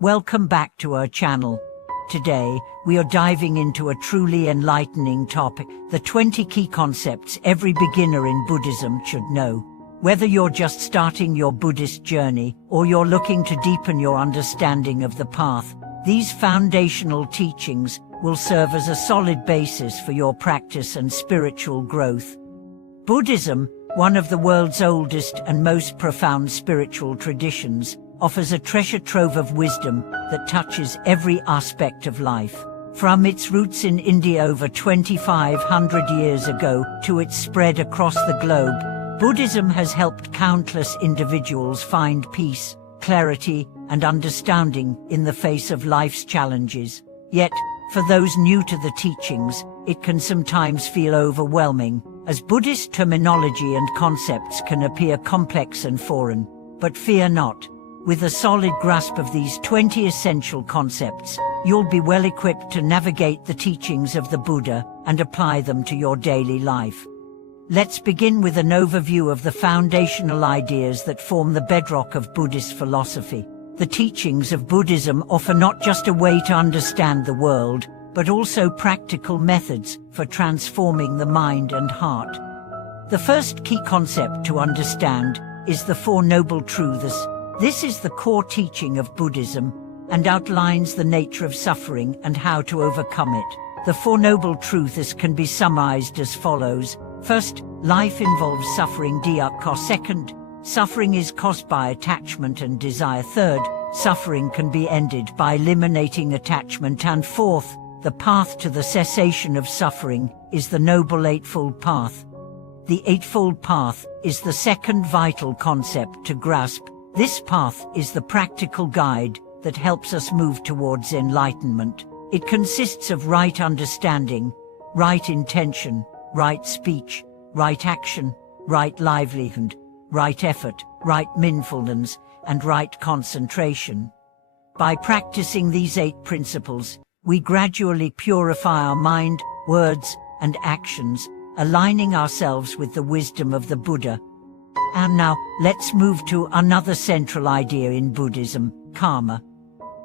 Welcome back to our channel. Today, we are diving into a truly enlightening topic, the 20 key concepts every beginner in Buddhism should know. Whether you're just starting your Buddhist journey or you're looking to deepen your understanding of the path, these foundational teachings will serve as a solid basis for your practice and spiritual growth. Buddhism, one of the world's oldest and most profound spiritual traditions, offers a treasure trove of wisdom that touches every aspect of life. From its roots in India over 2,500 years ago to its spread across the globe, Buddhism has helped countless individuals find peace, clarity, and understanding in the face of life's challenges. Yet, for those new to the teachings, it can sometimes feel overwhelming, as Buddhist terminology and concepts can appear complex and foreign. But fear not. With a solid grasp of these 20 essential concepts, you'll be well equipped to navigate the teachings of the Buddha and apply them to your daily life. Let's begin with an overview of the foundational ideas that form the bedrock of Buddhist philosophy. The teachings of Buddhism offer not just a way to understand the world, but also practical methods for transforming the mind and heart. The first key concept to understand is the Four Noble Truths. This is the core teaching of Buddhism and outlines the nature of suffering and how to overcome it. The Four Noble Truths can be summarized as follows. First, life involves suffering, dukkha. Second, suffering is caused by attachment and desire. Third, suffering can be ended by eliminating attachment. And fourth, the path to the cessation of suffering is the Noble Eightfold Path. The Eightfold Path is the second vital concept to grasp. This path is the practical guide that helps us move towards enlightenment. It consists of right understanding, right intention, right speech, right action, right livelihood, right effort, right mindfulness, and right concentration. By practicing these 8 principles, we gradually purify our mind, words, and actions, aligning ourselves with the wisdom of the Buddha. And now, let's move to another central idea in Buddhism, karma.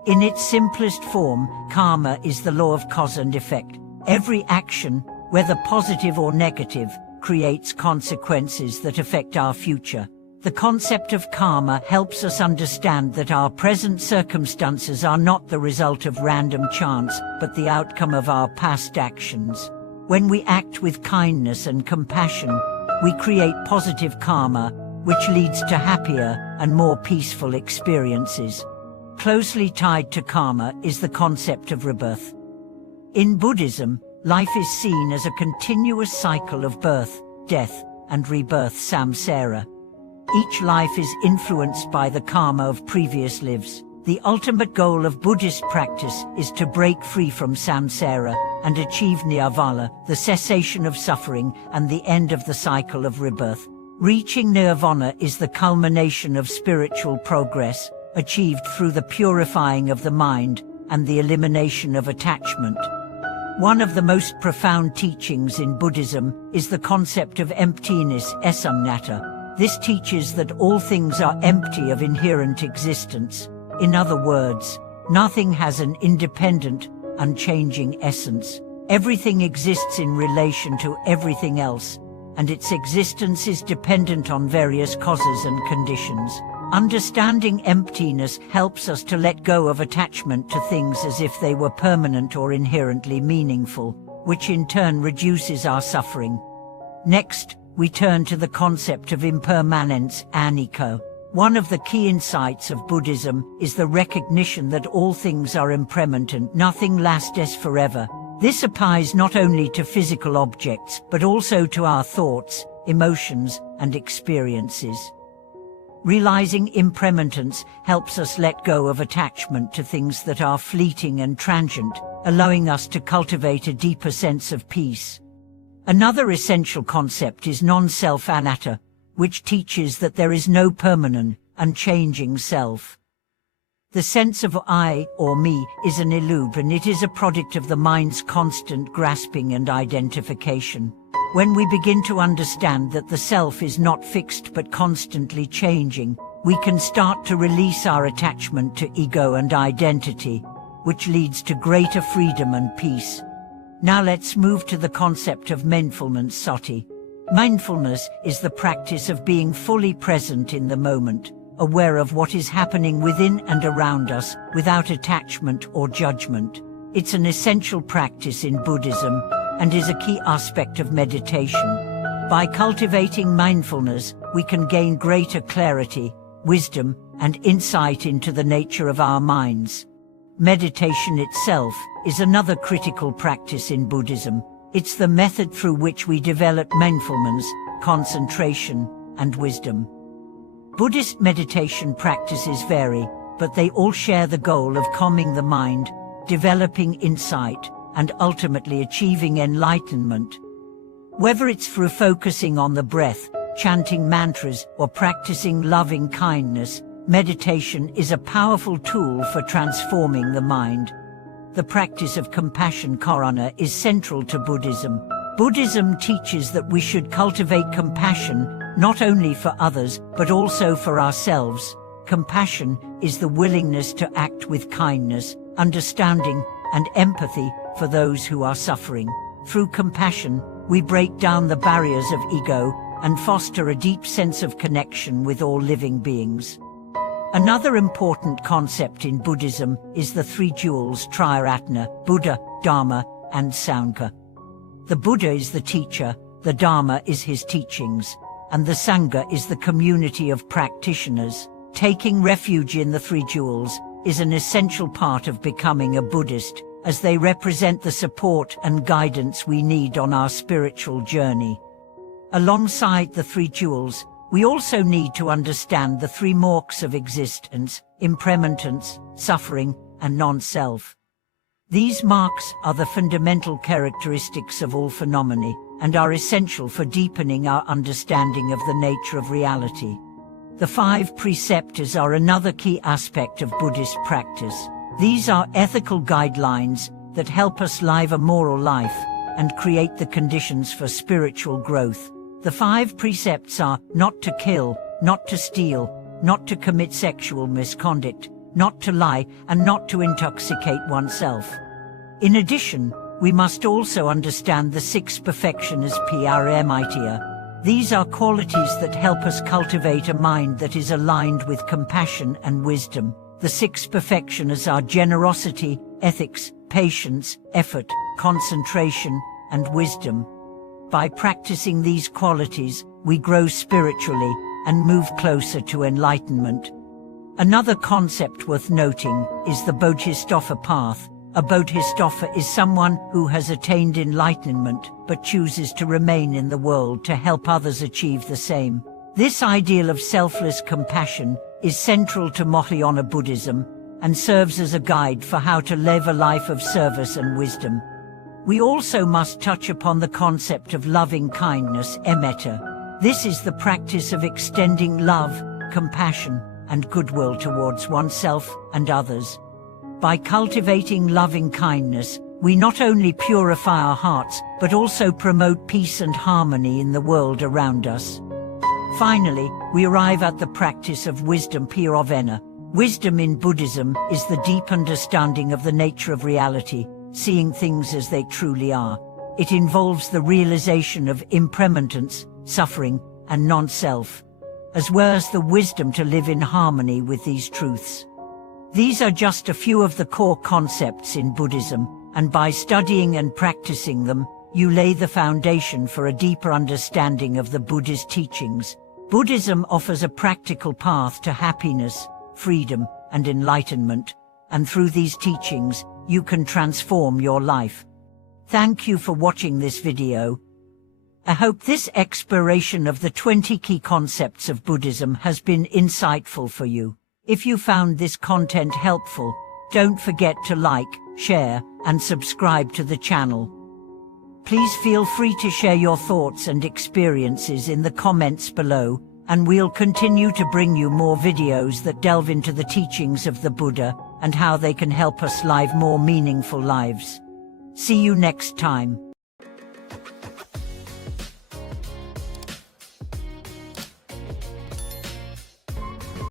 In its simplest form, karma is the law of cause and effect. Every action, whether positive or negative, creates consequences that affect our future. The concept of karma helps us understand that our present circumstances are not the result of random chance, but the outcome of our past actions. When we act with kindness and compassion, we create positive karma, which leads to happier and more peaceful experiences. Closely tied to karma is the concept of rebirth. In Buddhism, life is seen as a continuous cycle of birth, death, and rebirth, samsara. Each life is influenced by the karma of previous lives. The ultimate goal of Buddhist practice is to break free from samsara and achieve nirvana, the cessation of suffering and the end of the cycle of rebirth. Reaching nirvana is the culmination of spiritual progress, achieved through the purifying of the mind and the elimination of attachment. One of the most profound teachings in Buddhism is the concept of emptiness, asamnata. This teaches that all things are empty of inherent existence. In other words, nothing has an independent, unchanging essence. Everything exists in relation to everything else, and its existence is dependent on various causes and conditions. Understanding emptiness helps us to let go of attachment to things as if they were permanent or inherently meaningful, which in turn reduces our suffering. Next, we turn to the concept of impermanence, anicca. One of the key insights of Buddhism is the recognition that all things are impermanent, nothing lasts forever. This applies not only to physical objects, but also to our thoughts, emotions, and experiences. Realizing impermanence helps us let go of attachment to things that are fleeting and transient, allowing us to cultivate a deeper sense of peace. Another essential concept is non-self, anatta, which teaches that there is no permanent, unchanging self. The sense of I or me is an illusion. It is a product of the mind's constant grasping and identification. When we begin to understand that the self is not fixed but constantly changing, we can start to release our attachment to ego and identity, which leads to greater freedom and peace. Now let's move to the concept of mindfulness sati. Mindfulness is the practice of being fully present in the moment, aware of what is happening within and around us without attachment or judgment. It's an essential practice in Buddhism and is a key aspect of meditation. By cultivating mindfulness, we can gain greater clarity, wisdom, and insight into the nature of our minds. Meditation itself is another critical practice in Buddhism. It's the method through which we develop mindfulness, concentration, and wisdom. Buddhist meditation practices vary, but they all share the goal of calming the mind, developing insight, and ultimately achieving enlightenment. Whether it's through focusing on the breath, chanting mantras, or practicing loving kindness, meditation is a powerful tool for transforming the mind. The practice of compassion karuna is central to Buddhism. Buddhism teaches that we should cultivate compassion not only for others, but also for ourselves. Compassion is the willingness to act with kindness, understanding, and empathy for those who are suffering. Through compassion, we break down the barriers of ego and foster a deep sense of connection with all living beings. Another important concept in Buddhism is the three jewels Triratna: Buddha, Dharma, and Sangha. The Buddha is the teacher, the Dharma is his teachings, and the Sangha is the community of practitioners. Taking refuge in the three jewels is an essential part of becoming a Buddhist, as they represent the support and guidance we need on our spiritual journey. Alongside the three jewels, we also need to understand the three marks of existence: impermanence, suffering, and non-self. These marks are the fundamental characteristics of all phenomena and are essential for deepening our understanding of the nature of reality. The 5 precepts are another key aspect of Buddhist practice. These are ethical guidelines that help us live a moral life and create the conditions for spiritual growth. The 5 precepts are not to kill, not to steal, not to commit sexual misconduct, not to lie, and not to intoxicate oneself. In addition, we must also understand the 6 perfections purifymind. These are qualities that help us cultivate a mind that is aligned with compassion and wisdom. The 6 perfections are generosity, ethics, patience, effort, concentration, and wisdom. By practicing these qualities, we grow spiritually and move closer to enlightenment. Another concept worth noting is the Bodhisattva path. A Bodhisattva is someone who has attained enlightenment but chooses to remain in the world to help others achieve the same. This ideal of selfless compassion is central to Mahayana Buddhism and serves as a guide for how to live a life of service and wisdom. We also must touch upon the concept of loving kindness, metta. This is the practice of extending love, compassion, and goodwill towards oneself and others. By cultivating loving kindness, we not only purify our hearts, but also promote peace and harmony in the world around us. Finally, we arrive at the practice of wisdom purivena. Wisdom in Buddhism is the deep understanding of the nature of reality, seeing things as they truly are. It involves the realization of impermanence, suffering, and non-self, as well as the wisdom to live in harmony with these truths. These are just a few of the core concepts in Buddhism, and by studying and practicing them, you lay the foundation for a deeper understanding of the Buddhist teachings. Buddhism offers a practical path to happiness, freedom, and enlightenment, and through these teachings, you can transform your life. Thank you for watching this video. I hope this exploration of the 20 key concepts of Buddhism has been insightful for you. If you found this content helpful, don't forget to like, share, and subscribe to the channel. Please feel free to share your thoughts and experiences in the comments below, and we'll continue to bring you more videos that delve into the teachings of the Buddha and how they can help us live more meaningful lives. See you next time.